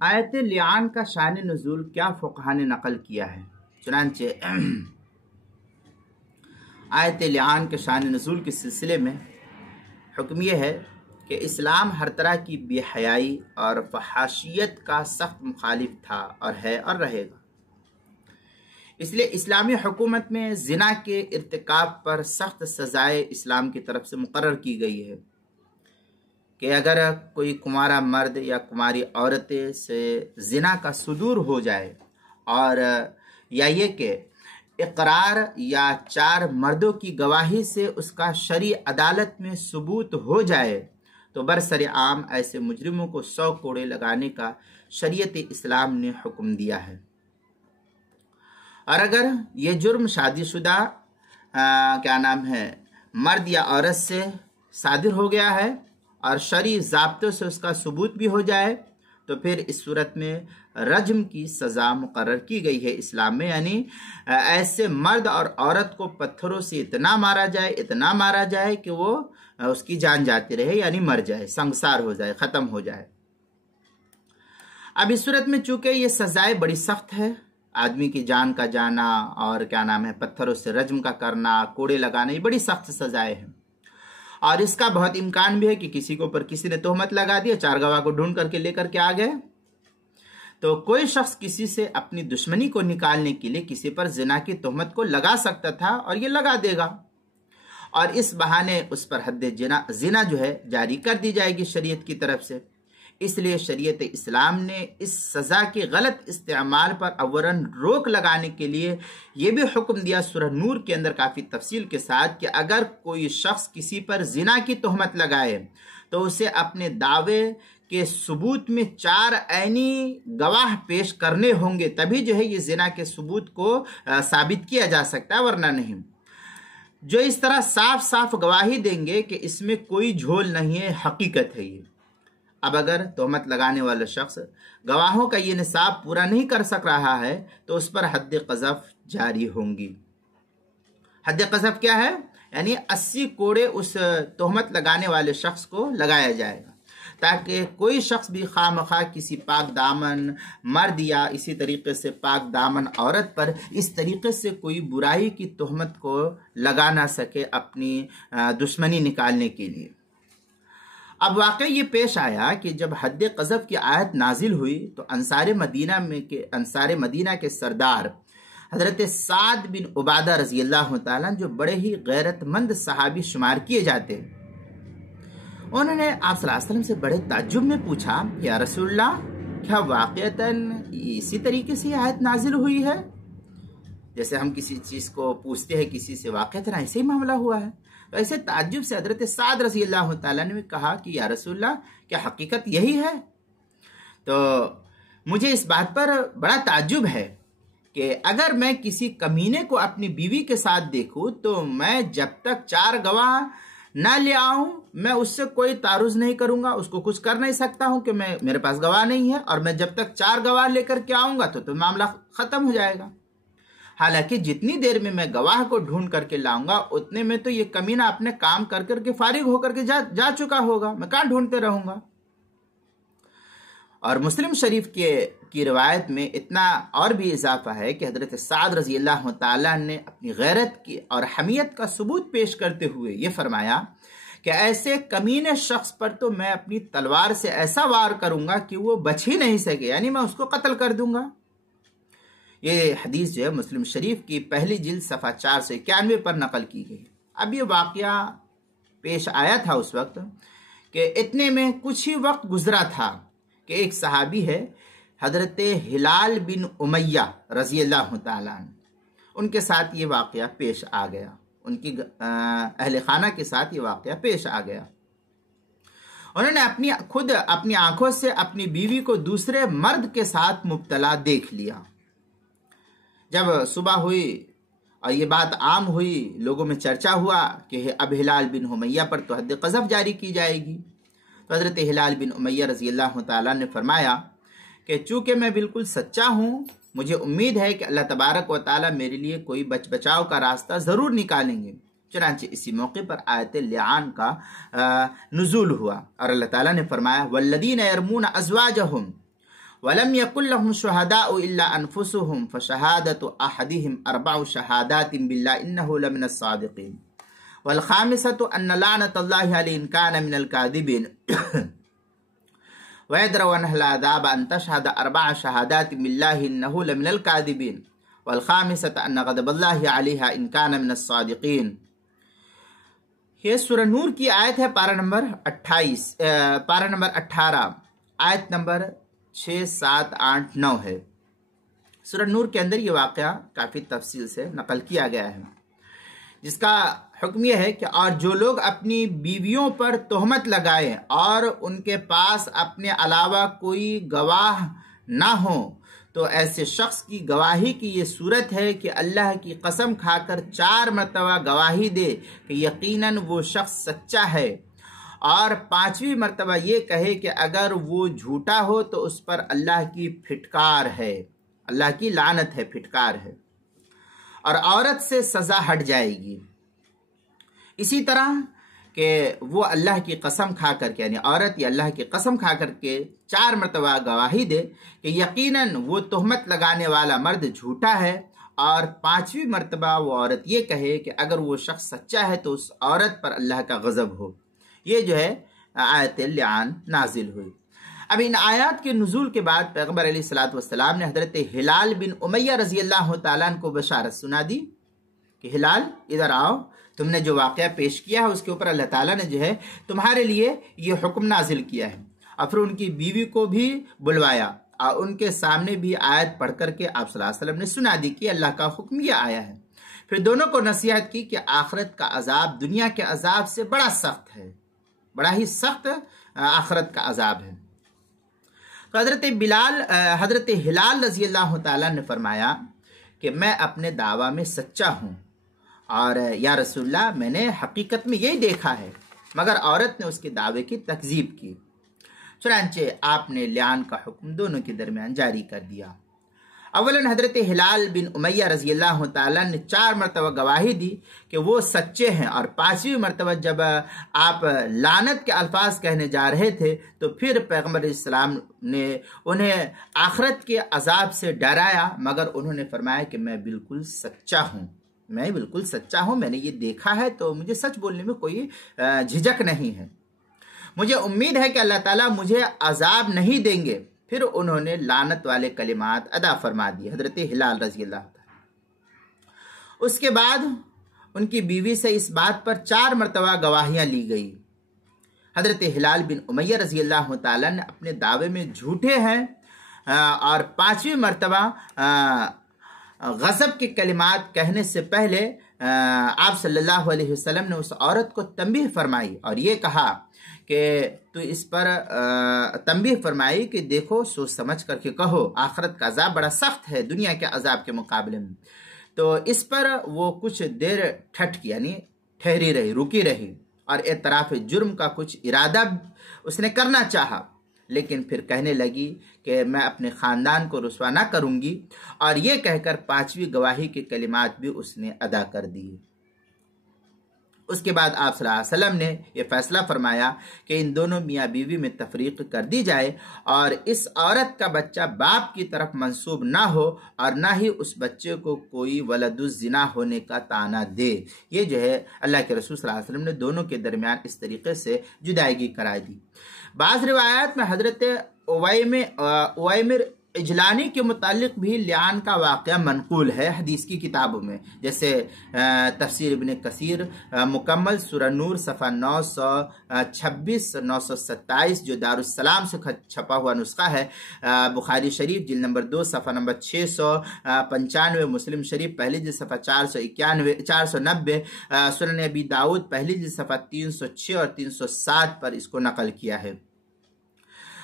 آیت لیان کا شان نزول کیا فقہا نے نقل کیا ہے؟ چنانچہ آیت لیان کے شان نزول کے سلسلے میں حکم یہ ہے کہ اسلام ہر طرح کی بے حیائی اور فحاشیت کا سخت مخالف تھا اور ہے اور رہے گا۔ اس لیے اسلامی حکومت میں زنا کے ارتکاب پر سخت سزائے اسلام کی طرف سے مقرر کی گئی ہے کہ اگر کوئی کمارا مرد یا کماری عورت سے زنا کا صدور ہو جائے اور یا یہ کہ اقرار یا 4 مردوں کی گواہی سے اس کا شرعی عدالت میں ثبوت ہو جائے تو برسر عام ایسے مجرموں کو 100 کوڑے لگانے کا شریعت اسلام نے حکم دیا ہے۔ اور اگر یہ جرم شادی شدہ مرد یا عورت سے صادر ہو گیا ہے اور شرعی ضابطوں سے اس کا ثبوت بھی ہو جائے تو پھر اس صورت میں رجم کی سزا مقرر کی گئی ہے اسلام میں، یعنی ایسے مرد اور عورت کو پتھروں سے اتنا مارا جائے کہ وہ اس کی جان جاتی رہے، یعنی مر جائے، سنگسار ہو جائے، ختم ہو جائے۔ اب اس صورت میں چونکہ یہ سزائے بڑی سخت ہے، آدمی کی جان کا جانا اور پتھروں سے رجم کا کرنا، کوڑے لگانا، یہ بڑی سخت سزائے ہیں، اور اس کا بہت امکان بھی ہے کہ کسی کے اوپر کسی نے تہمت لگا دیا، 4 گواہ کو ڈھونڈ کر کے لے کر کے آ گئے، تو کوئی شخص کسی سے اپنی دشمنی کو نکالنے کے لیے کسی پر زنا کی تہمت کو لگا سکتا تھا اور یہ لگا دے گا، اور اس بہانے اس پر حد زنا جو ہے جاری کر دی جائے گی شریعت کی طرف سے۔ اس لیے شریعت اسلام نے اس سزا کے غلط استعمال پر اولاً روک لگانے کے لیے یہ بھی حکم دیا سورہ نور کے اندر کافی تفصیل کے ساتھ کہ اگر کوئی شخص کسی پر زنا کی تہمت لگائے تو اسے اپنے دعوے کے ثبوت میں 4 عینی گواہ پیش کرنے ہوں گے، تبھی جو ہے یہ زنا کے ثبوت کو ثابت کیا جا سکتا ہے، ورنہ نہیں۔ جو اس طرح صاف صاف گواہی دیں گے کہ اس میں کوئی جھول نہیں ہے، حقیقت ہے یہ۔ اب اگر تہمت لگانے والا شخص گواہوں کا یہ نصاب پورا نہیں کر سک رہا ہے تو اس پر حد قذف جاری ہوں گی۔ حد قذف کیا ہے؟ یعنی 80 کوڑے اس تہمت لگانے والے شخص کو لگایا جائے گا، تاکہ کوئی شخص بھی خواہ مخواہ کسی پاک دامن مرد یا اسی طریقے سے پاک دامن عورت پر اس طریقے سے کوئی برائی کی تہمت کو لگا نہ سکے اپنی دشمنی نکالنے کے لیے۔ اب واقعی یہ پیش آیا کہ جب حد قذف کی آیت نازل ہوئی تو انصار مدینہ کے سردار حضرت سعد بن عبادہ رضی اللہ تعالیٰ جو بڑے ہی غیرت مند صحابی شمار کیے جاتے ہیں، انہوں نے آپ صلی اللہ علیہ وسلم سے بڑے تعجب میں پوچھا، یا رسول اللہ، کیا واقعتاً اسی طریقے سے یہ آیت نازل ہوئی ہے؟ جیسے ہم کسی چیز کو پوچھتے ہیں کسی سے، واقعتاً ایسے ہی معاملہ ہوا ہے؟ تو ایسے تعجب سے حضرت سعد رضی اللہ تعالیٰ نے کہا کہ یا رسول اللہ، کیا حقیقت یہی ہے؟ تو مجھے اس بات پر بڑا تعجب ہے کہ اگر میں کسی کمینے کو اپنی بیوی کے ساتھ دیکھوں تو میں جب تک 4 گواہ نہ لے آؤں میں اس سے کوئی تعرض نہیں کروں گا، اس کو کچھ کر نہیں سکتا ہوں کہ میرے پاس گواہ نہیں ہے، اور میں جب تک 4 گواہ لے کر کے آؤں گا تو معاملہ ختم ہو جائے گا۔ حالانکہ جتنی دیر میں گواہ کو ڈھونڈ کر کے لاؤں گا اتنے میں تو یہ کمینہ اپنے کام کر کر کے فارغ ہو کر کے جا چکا ہوگا، میں کہاں ڈھونڈتے رہوں گا۔ اور مسلم شریف کی روایت میں اتنا اور بھی اضافہ ہے کہ حضرت سعد رضی اللہ تعالیٰ نے اپنی غیرت کی اور حمیت کا ثبوت پیش کرتے ہوئے یہ فرمایا کہ ایسے کمینے شخص پر تو میں اپنی تلوار سے ایسا وار کروں گا کہ وہ بچ ہی نہیں سکے، یعنی میں اس کو قتل کر دوں گا۔ یہ حدیث جو ہے مسلم شریف کی پہلی جلد صفحہ 491 پر نقل کی گئی۔ اب یہ واقعہ پیش آیا تھا اس وقت کہ اتنے میں کچھ ہی وقت گزرا تھا کہ ایک صحابی ہے حضرت ہلال بن امیہ رضی اللہ تعالیٰ عنہ، ان کے ساتھ یہ واقعہ پیش آ گیا، ان کی اہل خانہ کے ساتھ یہ واقعہ پیش آ گیا۔ انہوں نے خود اپنی آنکھوں سے اپنی بیوی کو دوسرے مرد کے ساتھ مبتلا دیکھ لیا۔ جب صبح ہوئی اور یہ بات عام ہوئی، لوگوں میں چرچا ہوا کہ اب ہلال بن امیہ پر تو حد قذف جاری کی جائے گی، تو حضرت ہلال بن امیہ رضی اللہ تعالیٰ نے فرمایا کہ چونکہ میں بالکل سچا ہوں، مجھے امید ہے کہ اللہ تبارک و تعالیٰ میرے لیے کوئی بچاؤ کا راستہ ضرور نکالیں گے۔ چنانچہ اسی موقع پر آیت لعان کا نزول ہوا اور اللہ تعالیٰ نے فرمایا والذین یرمون ازواجہم، वलम यकुल लहुम शुहदाउ इल्ला अनफुसुहुम फशहादतु अहदिहिम अर्बउ शहादातिन बिल्लाहि इन्नहु लमिनस सादिकीन वल खामिसतु अन्न लानतल्लाहि अलैहि इन कान मिनल कादिबीन वयदरउ अन्हल अज़ाब अन तशहद अर्बअ शहादातिन बिल्लाहि इन्नहु लमिनल कादिबीन वल खामिसतु अन्न गज़बल्लाहि अलैहा इन कान मिनस सादिकीन। ये सूरह नूर की आयत है, पारा नंबर 18, आयत नंबर 6, 7, 8, 9 है। सूरह नूर के अंदर ये वाक़या काफ़ी तफसील से नकल किया गया है, जिसका हुक्म यह है कि और जो लोग अपनी बीवियों पर तोहमत लगाएं और उनके पास अपने अलावा कोई गवाह ना हो, तो ऐसे शख्स की गवाही की ये सूरत है कि अल्लाह की कसम खाकर 4 मरतबा गवाही दे कि यकीनन वो शख्स सच्चा है, और 5वीं मरतबा ये कहे कि अगर वो झूठा हो तो उस पर अल्लाह की फिटकार है, अल्लाह की लानत है, फिटकार है, और औरत से सज़ा हट जाएगी। इसी तरह कि वो अल्लाह की कसम खा करके, यानी औरत या अल्लाह की कसम खा करके 4 मरतबा गवाही दे कि यकीनन वो तोहमत लगाने वाला मर्द झूठा है, और 5वीं मरतबा वो औरत ये कहे कि अगर वो शख्स सच्चा है तो उस औरत पर अल्लाह का गज़ब हो। ये जो है आयत लिआन नाजिल हुई। अब इन आयत के नुज़ूल के बाद पैगम्बर अलैहिस्सलातु वस्सलाम ने हज़रत हिलाल बिन उमैया रज़ी अल्लाह तआला अन्हु को बशारत सुना दी कि हिलाल इधर आओ, तुमने जो वाक़या पेश किया है उसके ऊपर अल्लाह ताला ने जो है तुम्हारे लिए ये हुक्म नाजिल किया है। और फिर उनकी बीवी को भी बुलवाया और उनके सामने भी आयत पढ़ करके आप सल्लल्लाहु अलैहि वसल्लम ने सुना दी कि अल्लाह का हुक्म ये आया है। फिर दोनों को नसीहत की कि आखिरत का अजाब दुनिया के अजाब से बड़ा सख्त है, बड़ा ही सख्त आखिरत का अजाब है। तो हज़रत हिलाल रज़ी अल्लाह तआला ने फरमाया कि मैं अपने दावा में सच्चा हूँ, और या रसूलल्लाह मैंने हकीकत में यही देखा है, मगर औरत ने उसके दावे की तकज़ीब की। चुनांचे आपने लिआन का हुक्म दोनों के दरमियान जारी कर दिया। अवलन हज़रत हिलाल बिन उमैया रज़ी अल्लाह तआला ने 4 मरतबा गवाही दी कि वो सच्चे हैं, और 5वीं मरतबा जब आप लानत के अल्फाज कहने जा रहे थे तो फिर पैगम्बर इस्लाम ने उन्हें आखिरत के अजाब से डराया, मगर उन्होंने फरमाया कि मैं बिल्कुल सच्चा हूँ, मैं बिल्कुल सच्चा हूँ, मैंने ये देखा है, तो मुझे सच बोलने में कोई झिझक नहीं है, मुझे उम्मीद है कि अल्लाह ताला मुझे अजाब नहीं देंगे। फिर उन्होंने लानत वाले कलिमात अदा फरमा दिए हज़रत हिलाल रज़ी अल्लाह तआला। उसके बाद उनकी बीवी से इस बात पर 4 मरतबा गवाहियाँ ली गई। हज़रत हिलाल बिन उमैया रज़ी अल्लाह तआला ने अपने दावे में झूठे हैं, और 5वीं मरतबा गज़ब के कलिमात कहने से पहले आप सल्लल्लाहु अलैहि वसल्लम ने उस औरत को तंबीह फरमाई और ये कहा कि तो इस पर तंबीह फरमाई कि देखो, सोच समझ करके कहो, आखिरत का अजाब बड़ा सख्त है दुनिया के अजाब के मुकाबले में। तो इस पर वो कुछ देर ठटकी, यानी ठहरी रही, रुकी रही, और एतराफ़ जुर्म का कुछ इरादा उसने करना चाहा, लेकिन फिर कहने लगी कि मैं अपने ख़ानदान को रुसवा ना करूँगी, और ये कहकर 5वीं गवाही के कलिमात भी उसने अदा कर दिए। उसके बाद आप सल्लल्लाहु अलैहि वसल्लम ने यह फैसला फरमाया कि इन दोनों मियाँ बीवी में तफरीक कर दी जाए, और इस औरत का बच्चा बाप की तरफ मंसूब ना हो, और ना ही उस बच्चे को कोई वलदुज़्ज़िना होने का ताना दे। ये जो है अल्लाह के रसूल सल्लल्लाहु अलैहि वसल्लम ने दोनों के दरमियान इस तरीके से जुदाईगी करा दी। बाज़ रिवायात में हज़रत उवैमिर इजलानी के मुतालिक भी लिआन का वाक़या मनक़ूल है हदीस की किताबों में, जैसे तफसीर इब्न कसीर मुकम्मल सूरह नूर सफ़ा 926 927 जो दारुस्सलाम से सुलम हुआ नुस्खा है, बुखारी शरीफ जिल्द नंबर 2 सफ़ा नंबर 695, मुस्लिम शरीफ पहली जिल्द सफ़ा 490, सुनन अबी दाऊद पहली जिल्द सफ़ा 306 और 307 पर इसको नकल किया है।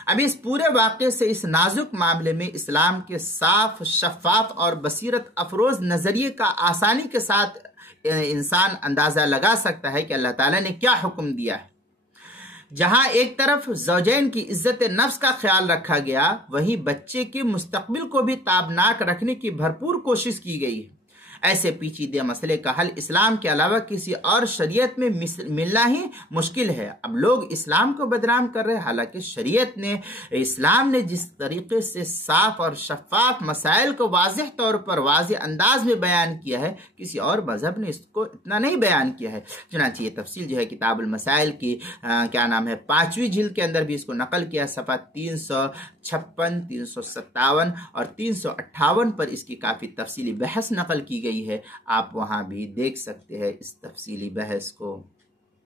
अब इस पूरे वाक़े से इस नाजुक मामले में इस्लाम के साफ, शफाफ और बसीरत अफरोज नज़रिए का आसानी के साथ इंसान अंदाज़ा लगा सकता है कि अल्लाह ताला ने क्या हुक्म दिया है। जहाँ एक तरफ ज़ौजैन की इज्जत नफ्स का ख्याल रखा गया, वहीं बच्चे के मुस्तकबिल को भी ताबनाक रखने की भरपूर कोशिश की गई है। ऐसे पेचीदे मसले का हल इस्लाम के अलावा किसी और शरीयत में मिलना ही मुश्किल है। अब लोग इस्लाम को बदनाम कर रहे हैं, हालांकि शरीयत ने, इस्लाम ने जिस तरीके से साफ और शफाफ मसाइल को वाज़ेह तौर पर वाज़ेह अंदाज में बयान किया है, किसी और मजहब ने इसको इतना नहीं बयान किया है। चुनांचे ये तफसील जो है किताबुल मसाइल की 5वीं जिल्द के अंदर भी इसको नकल किया, सफ़ा 356, 357 और 358 पर इसकी काफ़ी तफसीली बहस नकल की गई है। आप वहाँ भी देख सकते हैं इस तफसीली बहस को।